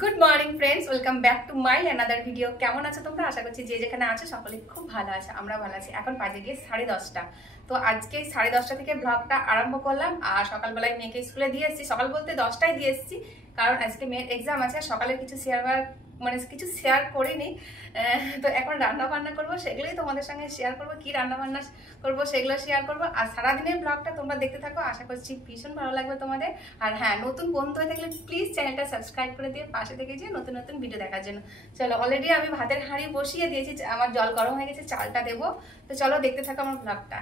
Good morning friends, welcome back to my another video. কেমন আছো তোমরা? আশা করছি যে যেখানে আছো সকলে খুব ভালো আছে। আমরা ভালো আছি। এখন বাজে গিয়ে 10:30। তো আজকে 10:30 থেকে ব্লগটা আরম্ভ করলাম। আর সকালবেলায় মেয়েকে স্কুলে দিয়ে এসেছি, সকাল বলতে 10টায় দিয়ে এসেছি, কারণ আজকে মেয়ের এক্সাম আছে। সকালে কিছু শেয়ার করিনি। তো এখন রান্না বান্না করবো, সেগুলোই তোমাদের সঙ্গে শেয়ার করবো। কি রান্না বান্না করবো সেগুলো শেয়ার করবো। আর সারাদিনের ব্লগটা তোমরা দেখতে থাকো, আশা করছি ভীষণ ভালো লাগবে তোমাদের। আর হ্যাঁ, নতুন বন্ধু হয়ে থাকলে প্লিজ চ্যানেলটা সাবস্ক্রাইব করে দিয়ে পাশে থেকে যে নতুন নতুন ভিডিও দেখার জন্য। চলো, অলরেডি আমি ভাতের হাঁড়ি বসিয়ে দিয়েছি, আমার জল গরম হয়ে গেছে, চালটা দেবো। তো চলো দেখতে থাকো আমার ব্লগটা।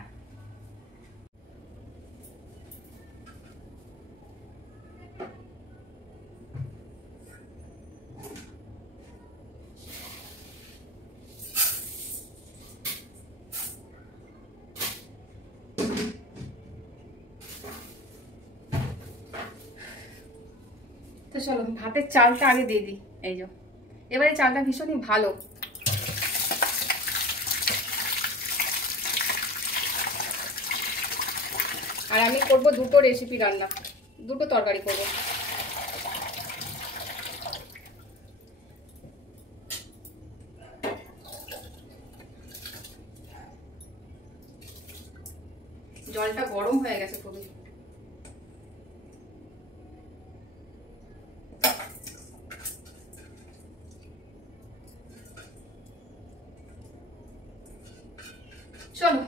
তো চলো ভাতের চালটা আগে দিয়ে দিই। এই যে এবারে চালটা ভীষণই ভালো। আর আমি করব দুটো রেসিপি রান্না, দুটো তরকারি করব। জলটা গরম হয়ে গেছে খুবই। চলো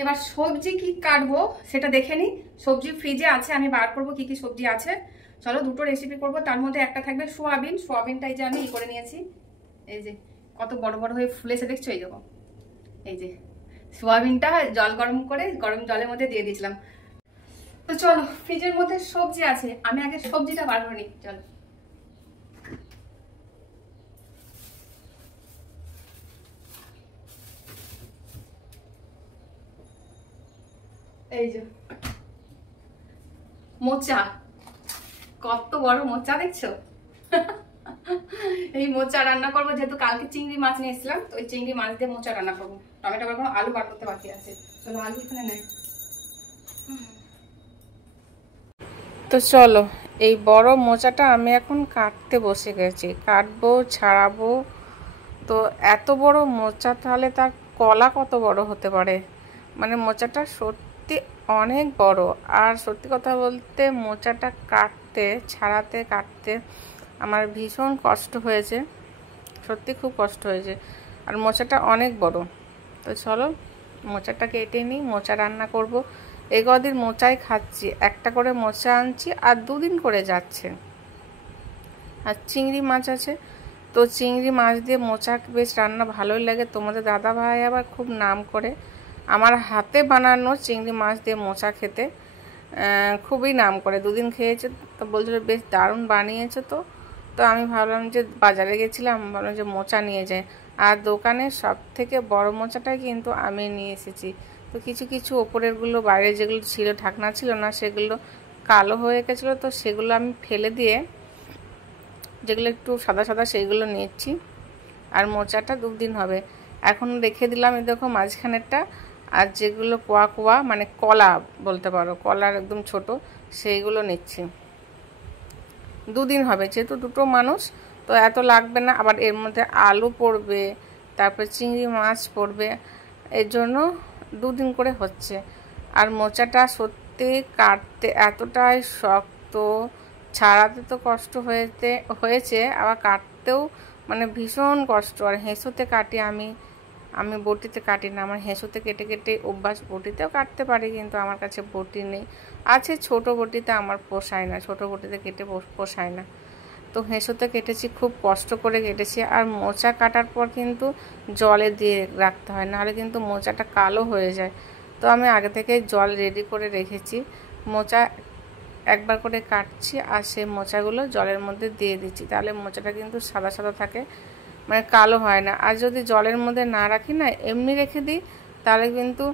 এবার সবজি কি কাটবো সেটা দেখে নিই। সবজি ফ্রিজে আছে, আমি বার করবো কি কি সবজি আছে। চলো দুটো রেসিপি করব, তার মধ্যে একটা থাকবে সোয়াবিন। সোয়াবিনটা এই যে আমি করে নিয়েছি, এই যে কত বড় বড় হয়ে ফুলেছে দেখছো। এই দেখো, এই যে সোয়াবিনটা জল গরম করে গরম জলের মধ্যে দিয়ে দিয়েছিলাম। তো চলো, ফ্রিজের মধ্যে সবজি আছে, আমি আগে সবজিটা বার করে নিই। চলো, এই যে মোচা, কত বড় মোচা দেখছো। এই মোচা রান্না করবো, যেহেতু কালকে চিংড়ি মাছ নিয়ে এসেছিলাম, তো ওই চিংড়ি মাছ দিয়ে মোচা রান্না করবো। টমেটো বার করবো, আলু বার করতে বাকি আছে। চলো আলু এখানে নেই। তো চলো, এই বড় মোচাটা আমি এখন কাটতে বসে গেছি, কাটবো ছাড়াবো। তো এত বড় মোচা, তাহলে তার কলা কত বড় হতে পারে। মানে মোচাটা সত্যি অনেক বড়। আর সত্যি কথা বলতে মোচাটা কাটতে আমার ভীষণ কষ্ট হয়েছে, সত্যি খুব কষ্ট হয়েছে। আর মোচাটা অনেক বড়। তো চলো মোচাটা কেটে নিই, মোচা রান্না করব। এই কদিন মোচাই খাচ্ছি, একটা করে মোচা আনছি আর 2 দিন করে যাচ্ছে। আর চিংড়ি মাছ আছে, তো চিংড়ি মাছ দিয়ে মোচা বেশ রান্না ভালোই লাগে। তোমাদের দাদা ভাই আবার খুব নাম করে আমার হাতে বানানো চিংড়ি মাছ দিয়ে মোচা খেতে, খুবই নাম করে। 2 দিন খেয়েছে, তো বলছিল বেশ দারুণ বানিয়েছে। তো তো আমি ভাবলাম যে বাজারে গেছিলাম, ভাবলাম যে মোচা নিয়ে যাই। আর দোকানে সব থেকে বড় মোচাটাই কিন্তু আমি নিয়ে এসেছি। তো কিছু কিছু ওপরেরগুলো, বাইরে যেগুলো ছিল ঢাকনা ছিল না, সেগুলো কালো হয়ে গেছিলো। তো সেগুলো আমি ফেলে দিয়ে যেগুলো একটু সাদা সাদা সেইগুলো নিচ্ছি। আর মোচাটা 2 দিন হবে, এখন রেখে দিলাম। এই দেখো মাঝখানেরটা, আর যেগুলো কোয়া কোয়া মানে কলা বলতে পারো, কলার একদম ছোট, সেইগুলো নিচ্ছি। 2 দিন হবে, যেহেতু দুটো মানুষ, তো এত লাগবে না। আবার এর মধ্যে আলু পড়বে, তারপর চিংড়ি মাছ পড়বে, এর জন্য 2 দিন করে হচ্ছে। আর মোচাটা সত্যি কাটতে এতটাই শক্ত, ছাড়াতে তো কষ্ট হয়েছে, আবার কাটতেও মানে ভীষণ কষ্ট। আর হেঁচোতে কাটি আমি, বটিতে কাটি না, আমার হেঁচোতে কেটে কেটে অভ্যাস। বটিতেও কাটতে পারি, কিন্তু আমার কাছে বটি নেই, আছে ছোট বটিতে, আমার পোষায় না, ছোট বটিতে কেটে পোষায় না। তো হেঁচোতে কেটেছি, খুব কষ্ট করে কেটেছি। আর মোচা কাটার পর কিন্তু জলে দিয়ে রাখতে হয়, নাহলে কিন্তু মোচাটা কালো হয়ে যায়। তো আমি আগে থেকে জল রেডি করে রেখেছি। মোচা একবার করে কাটছি, আর সেই মোচাগুলো জলের মধ্যে দিয়ে দিচ্ছি, তাহলে মোচাটা কিন্তু সাদা সাদা থাকে, মানে কালো হয় না। আর যদি জলের মধ্যে না রাখি না, এমনি রেখে দিই, তাহলে কিন্তু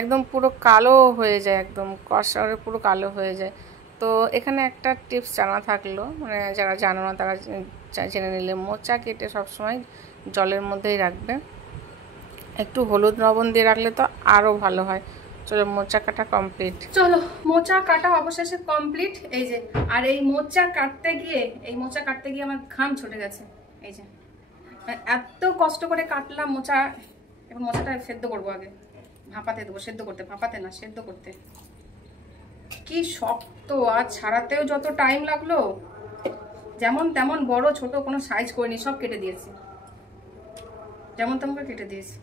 একদম পুরো কালো হয়ে যায়, একদম কষারে পুরো কালো হয়ে যায়। তো এখানে একটা টিপস জানা থাকলো, মানে যারা জানো না তারা জেনে নিলে, মোচা কেটে সবসময় জলের মধ্যেই রাখবে। একটু হলুদ লবণ দিয়ে রাখলে তো আরও ভালো হয়। চলো মোচা কাটা কমপ্লিট। চলো মোচা কাটা অবশেষে কমপ্লিট। এই যে, আর এই মোচা কাটতে গিয়ে আমার ঘাম ছুটে গেছে। এই যে এত কষ্ট করে কাটলাম মোচা। এবং মোচাটা সেদ্ধ করবো, আগে ভাপাতে দেবো। সেদ্ধ করতে, ভাপাতে না, সেদ্ধ করতে। কি শক্ত, আর ছাড়াতেও যত টাইম লাগলো। যেমন তেমন বড় ছোট কোনো সাইজ করিনি, সব কেটে দিয়েছি, যেমন তেমন করে কেটে দিয়েছি।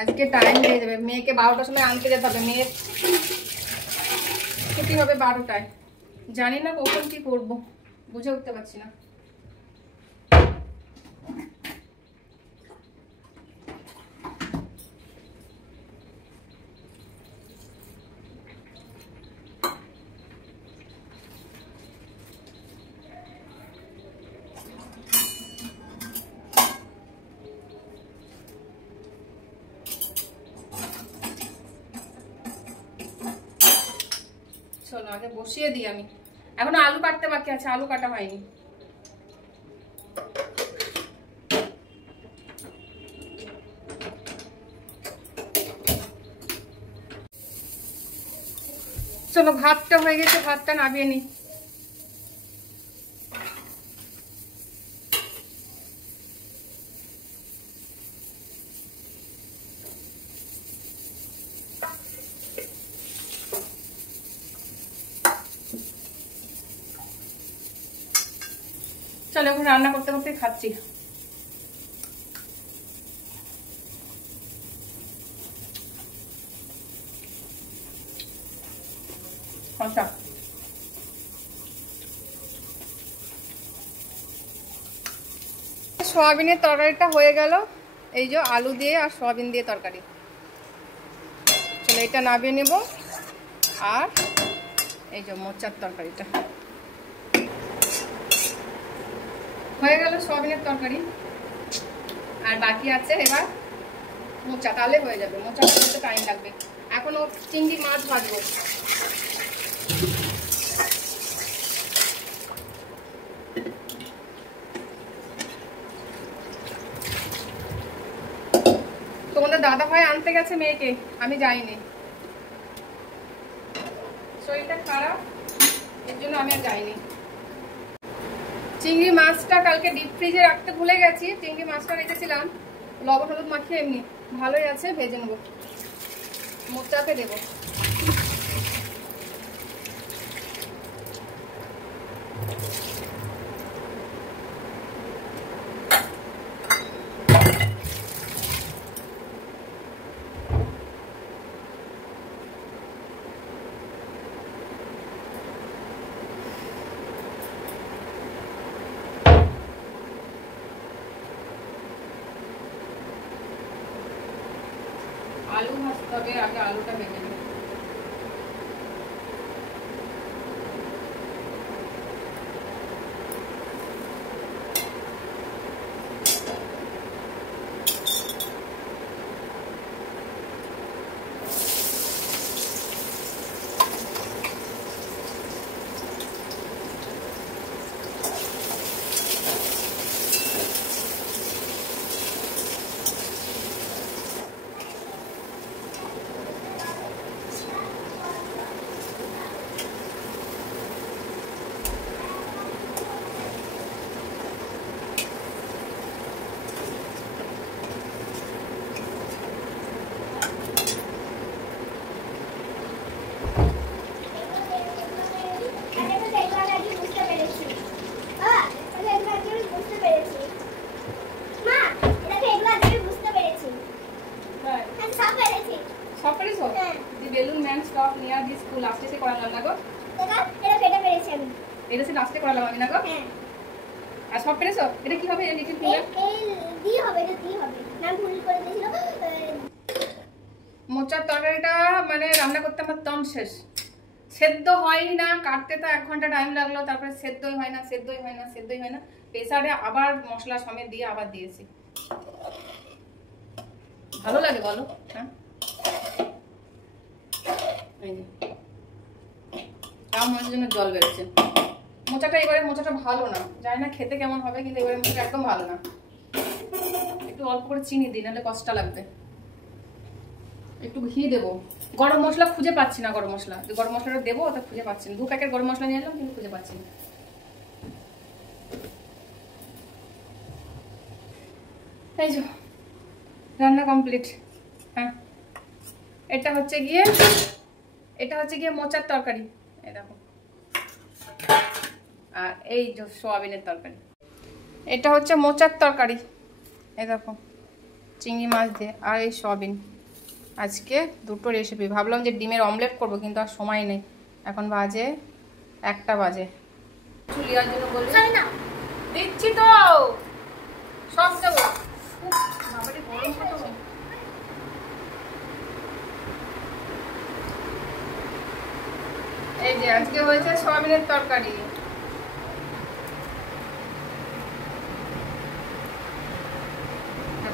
আজকে টাইম হয়ে যাবে, মেয়েকে 12টার সময় আনতে যেতে হবে। মেয়ের ছুটি হবে 12টায়। জানি না কখন কি করবো, বুঝে উঠতে পারছি না। চলো আগে বসিয়ে দিই আমি। এখনো আলু কাটতে বাকি আছে, আলু কাটা হয়নি। চলো ভাতটা হয়ে গেছে, ভাতটা নামিয়ে নিই। চলো এখন রান্না করতে করতে খাচ্ছি। সোয়াবিনের তরকারিটা হয়ে গেল। এই যে আলু দিয়ে আর সোয়াবিন দিয়ে তরকারি। চলো এটা নামিয়ে নেব। আর এই যে মোচার তরকারিটা হয়ে গেল, সোয়াবিনের তরকারি। আর বাকি আছে এবার মোচা, তাহলে হয়ে যাবে। মোচা করতে টাইম লাগবে। এখনো চিংড়ি মাছ ভাজবো। তোমাদের দাদা ভাই আনতে গেছে মেয়েকে, আমি যাইনি, শরীরটা খারাপ, এর জন্য আমি আর যাইনি। চিংড়ি মাছটা কালকে ডিপ ফ্রিজে রাখতে ভুলে গেছি। চিংড়ি মাছটা রেখেছিলাম, লবণ হলুদ মাখিয়ে এমনি ভালোই আছে, ভেজে নেবো। মোচাকে দেবো। আলু ভাজতে হবে, আগে আলুটা ভেজে নেব। Balloon man stop near the school লাস্টে সে করালাম না গো। এটা কেটে পেরেছি আমি। এটা সে লাস্টে করালাম আমি না গো। হ্যাঁ। আর সব পেরেছো? এটা কি হবে? এই লিটল ফিঙ্গার এই দি হবে, এটা দি হবে। নাম ভুল করে দিয়েছিল। মোচার তরকারিটা মানে রান্না করতে আমার দম শেষ। সেদ্ধ হয়ই না, কাটতে তো 1 ঘন্টা টাইম লাগলো, তারপরে সেদ্ধই হয় না। প্রেসারে আবার মশলা সমেত দিয়ে আবার দিয়েছি। ভালো লাগে বলো? হ্যাঁ এই যে আমার জন্য জল বেরোচ্ছে। মোচাটা এবারে মোচাটা ভালো না, জানি না খেতে কেমন হবে, কিন্তু এবারে মোচাটা একদম ভালো না। একটু অল্প করে চিনি দিই, নাহলে কষ্ট লাগবে। একটু ঘি দেবো। গরম মশলা খুঁজে পাচ্ছি না, গরম মশলাটা দেবো, ওটা খুঁজে পাচ্ছি না। 2 প্যাকেট গরম মশলা নিয়ে এলাম, কিন্তু খুঁজে পাচ্ছি না। এই যে রান্না কমপ্লিট। হ্যাঁ, এটা হচ্ছে গিয়ে মোচার তরকারি, এই দেখো। আর এই যে সোয়াবিনের তরকারি, এটা হচ্ছে মোচার তরকারি, এই দেখো চিংড়ি মাছ দিয়ে, আর এই সোয়াবিন। আজকে দুটো রেসিপি। ভাবলাম যে ডিমের অমলেট করবো, কিন্তু আর সময় নেই। এখন বাজে 1টা বাজে। চুলিয়ার জন্য বলছি না, দিচ্ছি তো সব দেবো। এই যে আজকে হয়েছে সোয়াবিনের তরকারি।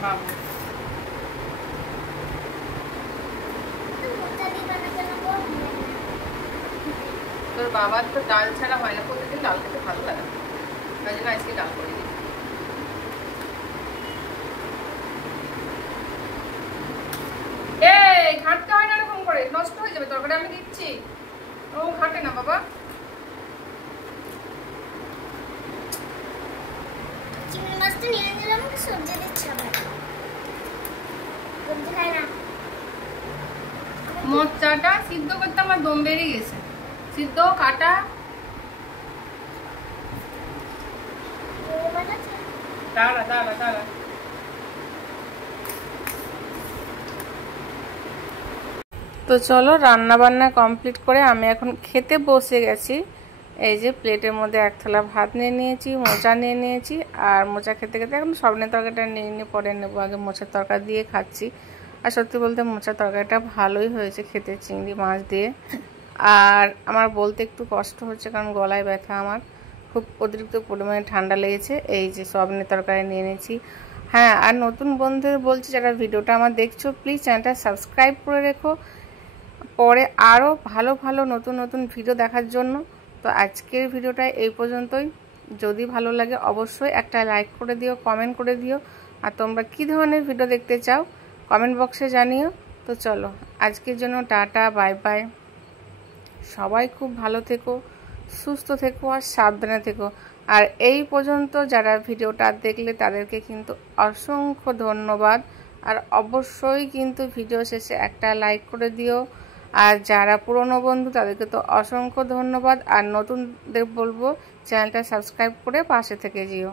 বাবা তোর বাবার তো ডাল ছাড়া হয় না, প্রতিদিন ডাল খেতে ভালো লাগে, তাই জন্য আজকে ডাল করে দিই। এই ঘাটতে হয় না এরকম করে, নষ্ট হয়ে যাবে তরকারি, আমি দিচ্ছি। ও ঘাটে না বাবা। চিংড়ি মাছটা নিয়ে নিলাম, সবজি দিচ্ছি আবার। সবজি খাই না। মোচাটা সিদ্ধ করতে আমার দম বেরিয়ে গেছে, সিদ্ধ কাটা। দাঁড়া দাঁড়া দাঁড়া। তো চলো রান্না বান্না কমপ্লিট করে আমি এখন খেতে বসে গেছি। এই যে প্লেটের মধ্যে 1 থালা ভাত নিয়ে নিয়েছি, মোচা নিয়ে নিয়েছি। আর মোচা খেতে খেতে এখন সবনের তরকারিটা নিয়ে পরে নেবো, আগে মোচার তরকারি দিয়ে খাচ্ছি। আর সত্যি বলতে মোচার তরকারিটা ভালোই হয়েছে খেতে, চিংড়ি মাছ দিয়ে। আর আমার বলতে একটু কষ্ট হচ্ছে, কারণ গলায় ব্যথা, আমার খুব অতিরিক্ত পরিমাণে ঠান্ডা লেগেছে। এই যে সবনের তরকারি নিয়ে নিয়েছি। হ্যাঁ, আর নতুন বন্ধুদের বলছি, যারা ভিডিওটা আমার দেখছো, প্লিজ চ্যানেলটা সাবস্ক্রাইব করে রেখো, পরে আরও ভালো ভালো নতুন নতুন ভিডিও দেখার জন্য। তো আজকের ভিডিওটা এই পর্যন্তই। যদি ভালো লাগে অবশ্যই একটা লাইক করে দিও, কমেন্ট করে দিও। আর তোমরা কী ধরনের ভিডিও দেখতে চাও কমেন্ট বক্সে জানিও। তো চলো আজকের জন্য টাটা, বাই বাই। সবাই খুব ভালো থেকো, সুস্থ থেকো আর সাবধানে থেকো। আর এই পর্যন্ত যারা ভিডিওটা দেখলে তাদেরকে কিন্তু অসংখ্য ধন্যবাদ। আর অবশ্যই কিন্তু ভিডিও শেষে একটা লাইক করে দিও। আর যারা পুরনো বন্ধু তাদেরকে তো অসংখ্য ধন্যবাদ। আর নতুনদের বলবো চ্যানেলটা সাবস্ক্রাইব করে পাশে থেকে যেও।